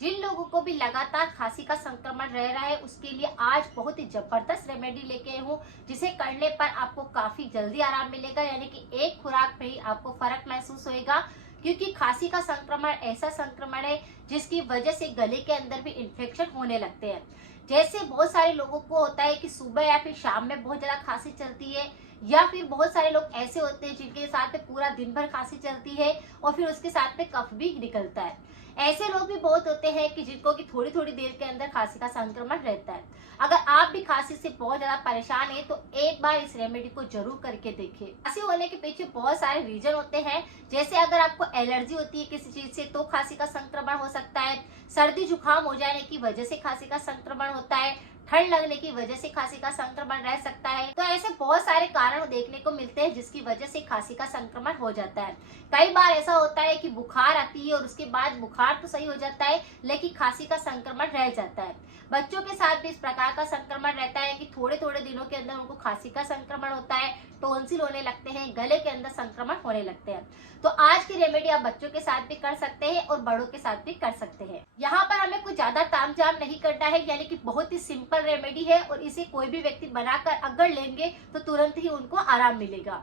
जिन लोगों को भी लगातार खांसी का संक्रमण रह रहा है उसके लिए आज बहुत ही जबरदस्त रेमेडी लेके आई हूँ, जिसे करने पर आपको काफी जल्दी आराम मिलेगा। यानी कि एक खुराक में ही आपको फर्क महसूस होएगा। क्योंकि खांसी का संक्रमण ऐसा संक्रमण है जिसकी वजह से गले के अंदर भी इन्फेक्शन होने लगते हैं। जैसे बहुत सारे लोगों को होता है कि सुबह या फिर शाम में बहुत ज्यादा खांसी चलती है, या फिर बहुत सारे लोग ऐसे होते हैं जिनके साथ में पूरा दिन भर खांसी चलती है और फिर उसके साथ में कफ भी निकलता है। ऐसे लोग भी बहुत होते हैं कि जिनको कि थोड़ी थोड़ी देर के अंदर खांसी का संक्रमण रहता है। अगर आप भी खांसी से बहुत ज्यादा परेशान हैं तो एक बार इस रेमेडी को जरूर करके देखिए। खांसी होने के पीछे बहुत सारे रीजन होते हैं। जैसे अगर आपको एलर्जी होती है किसी चीज से तो खांसी का संक्रमण हो सकता है। सर्दी जुकाम हो जाने की वजह से खांसी का संक्रमण होता है। ठंड लगने की वजह से खांसी का संक्रमण रह सकता है। तो ऐसे बहुत सारे कारण देखने को मिलते हैं जिसकी वजह से खांसी का संक्रमण हो जाता है। कई बार ऐसा होता है कि बुखार आती है और उसके बाद बुखार तो सही हो जाता है लेकिन खांसी का संक्रमण रह जाता है। बच्चों के साथ भी इस प्रकार का संक्रमण रहता है कि थोड़े थोड़े दिनों के अंदर उनको खांसी का संक्रमण होता है, टोंसिल होने लगते हैं, गले के अंदर संक्रमण होने लगते हैं। तो आज की रेमेडी आप बच्चों के साथ भी कर सकते हैं और बड़ों के साथ भी कर सकते हैं। यहाँ पर हमें कुछ ज्यादा तामझाम नहीं करना है, यानी कि बहुत ही सिंपल रेमेडी है और इसे कोई भी व्यक्ति बनाकर अगर लेंगे तो तुरंत ही उनको आराम मिलेगा।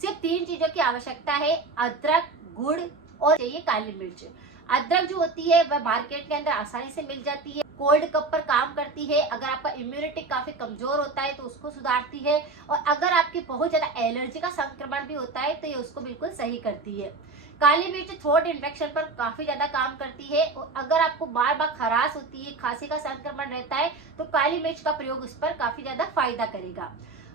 सिर्फ 3 चीजों की आवश्यकता है, अदरक, गुड़ और चाहिए काली मिर्च। अदरक जो होती है वह मार्केट के अंदर आसानी से मिल जाती है, कोल्ड कप पर काम करती है। अगर आपका इम्यूनिटी काफी कमजोर होता है तो उसको सुधारती है, और अगर आपकी बहुत ज्यादा एलर्जी का संक्रमण भी होता है तो ये उसको बिल्कुल सही करती है। काली मिर्च थ्रोट इन्फेक्शन पर काफी ज्यादा काम करती है, और अगर आपको बार बार खराश होती है, खांसी का संक्रमण रहता है तो काली मिर्च का प्रयोग उस पर काफी ज्यादा फायदा करेगा।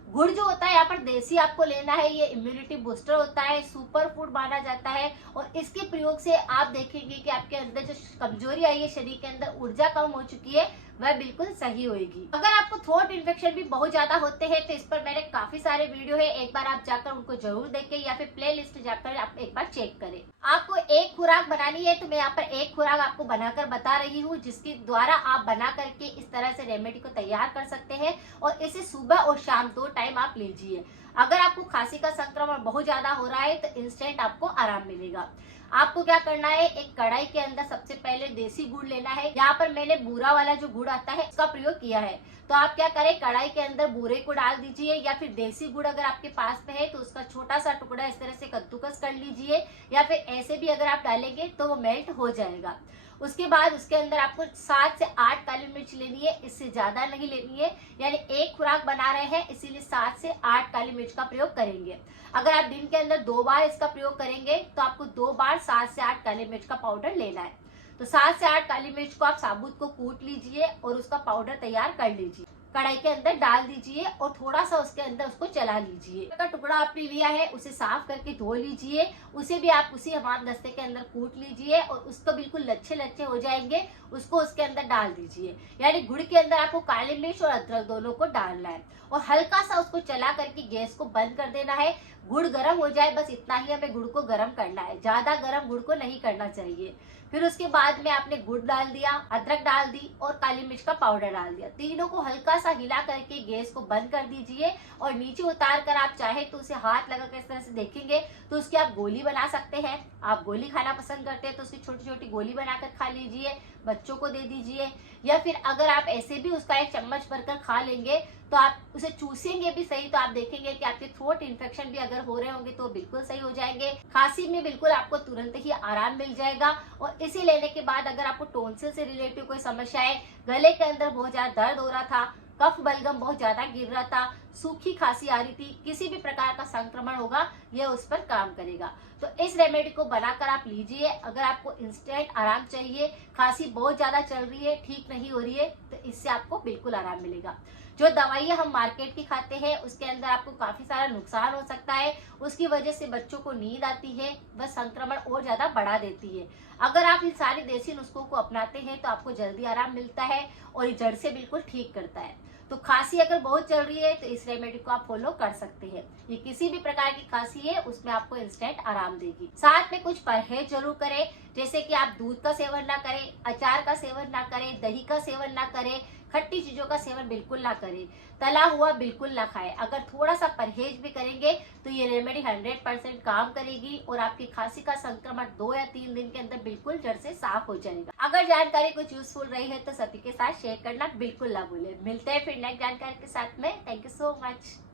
गुड़ जो होता है यहाँ पर देसी आपको लेना है, ये इम्यूनिटी बूस्टर होता है, सुपर फूड माना जाता है, और इसके प्रयोग से आप देखेंगे कि आपके अंदर जो कमजोरी आई है, शरीर के अंदर ऊर्जा कम हो चुकी है, वह बिल्कुल सही होएगी। अगर आपको थ्रोट इन्फेक्शन भी बहुत ज्यादा होते हैं तो इस पर मैंने काफी सारे वीडियो है, एक बार आप जाकर उनको जरूर देखें या फिर प्ले लिस्ट जाकर आप एक बार चेक करें। आपको एक खुराक बनानी है तो मैं यहाँ पर एक खुराक आपको बनाकर बता रही हूँ, जिसके द्वारा आप बना करके इस तरह से रेमेडी को तैयार कर सकते हैं, और इसे सुबह और शाम 2 टाइम आप लीजिए। अगर आपको खांसी का संक्रमण बहुत ज्यादा हो रहा है तो इंस्टेंट आपको आराम मिलेगा। आपको क्या करना है, एक कढ़ाई के अंदर सबसे पहले देसी गुड़ लेना है। यहाँ पर मैंने बूरा वाला जो गुड़ आता है उसका प्रयोग किया है। तो आप क्या करें, कढ़ाई के अंदर बूरे को डाल दीजिए, या फिर देसी गुड़ अगर आपके पास में है तो उसका छोटा सा टुकड़ा इस तरह से कद्दूकस कर लीजिए, या फिर ऐसे भी अगर आप डालेंगे तो वो मेल्ट हो जाएगा। उसके बाद उसके अंदर आपको 7 से 8 काली मिर्च लेनी है, इससे ज्यादा नहीं लेनी है। यानी एक खुराक बना रहे हैं इसीलिए 7 से 8 काली मिर्च का प्रयोग करेंगे। अगर आप दिन के अंदर 2 बार इसका प्रयोग करेंगे तो आपको 2 बार 7 से 8 काली मिर्च का पाउडर लेना है। तो 7 से 8 काली मिर्च को आप साबुत को कूट लीजिए और उसका पाउडर तैयार कर लीजिए। कढ़ाई के अंदर डाल दीजिए और थोड़ा सा उसके अंदर उसको चला लीजिए। का टुकड़ा आपने लिया है उसे साफ करके धो लीजिए, उसे भी आप उसी हमाम दस्ते के अंदर कूट लीजिए, और उसको बिल्कुल लच्छे लच्छे हो जाएंगे, उसको उसके अंदर डाल दीजिए। यानी गुड़ के अंदर आपको काली मिर्च और अदरक दोनों को डालना है, और हल्का सा उसको चला करके गैस को बंद कर देना है। गुड़ गर्म हो जाए, बस इतना ही हमें गुड़ को गर्म करना है, ज्यादा गर्म गुड़ को नहीं करना चाहिए। फिर उसके बाद में आपने गुड़ डाल दिया, अदरक डाल दी और काली मिर्च का पाउडर डाल दिया। तीनों को हल्का सा हिला करके गैस को बंद कर दीजिए, और नीचे उतार कर आप चाहे तो उसे हाथ लगा कर इस तरह से देखेंगे तो उसकी आप गोली बना सकते हैं। आप गोली खाना पसंद करते हैं तो उसकी छोटी छोटी गोली बनाकर खा लीजिए, बच्चों को दे दीजिए, या फिर अगर आप ऐसे भी उसका 1 चम्मच भरकर खा लेंगे तो आप उसे चूसेंगे भी सही तो आप देखेंगे कि आपके थ्रोट इन्फेक्शन भी अगर हो रहे होंगे तो बिल्कुल सही हो जाएंगे। खांसी में बिल्कुल आपको तुरंत ही आराम मिल जाएगा। और इसे लेने के बाद अगर आपको टोंसिल से रिलेटेड कोई समस्या है, गले के अंदर बहुत ज्यादा दर्द हो रहा था, कफ बलगम बहुत ज्यादा गिर रहा था, सूखी खांसी आ रही थी, किसी भी प्रकार का संक्रमण होगा यह उस पर काम करेगा। तो इस रेमेडी को बनाकर आप लीजिए। अगर आपको इंस्टेंट आराम चाहिए, खांसी बहुत ज्यादा चल रही है, ठीक नहीं हो रही है, तो इससे आपको बिल्कुल आराम मिलेगा। जो दवाइयां हम मार्केट की खाते हैं उसके अंदर आपको काफी सारा नुकसान हो सकता है, उसकी वजह से बच्चों को नींद आती है, वह संक्रमण और ज्यादा बढ़ा देती है। अगर आप इन सारी देसी नुस्खों को अपनाते हैं तो आपको जल्दी आराम मिलता है और ये जड़ से बिल्कुल ठीक करता है। तो खांसी अगर बहुत चल रही है तो इस रेमेडी को आप फॉलो कर सकते हैं। ये किसी भी प्रकार की खांसी है उसमें आपको इंस्टेंट आराम देगी। साथ में कुछ परहेज जरूर करें, जैसे कि आप दूध का सेवन ना करें, अचार का सेवन ना करें, दही का सेवन ना करें, खट्टी चीजों का सेवन बिल्कुल ना करें, तला हुआ बिल्कुल ना खाएं। अगर थोड़ा सा परहेज भी करेंगे तो ये रेमेडी 100% काम करेगी और आपकी खांसी का संक्रमण 2 या 3 दिन के अंदर बिल्कुल जड़ से साफ हो जाएगा। अगर जानकारी कुछ यूजफुल रही है तो सभी के साथ शेयर करना बिल्कुल ना भूलें। मिलते हैं फिर नेक्स्ट जानकारी के साथ में। Thank you so much.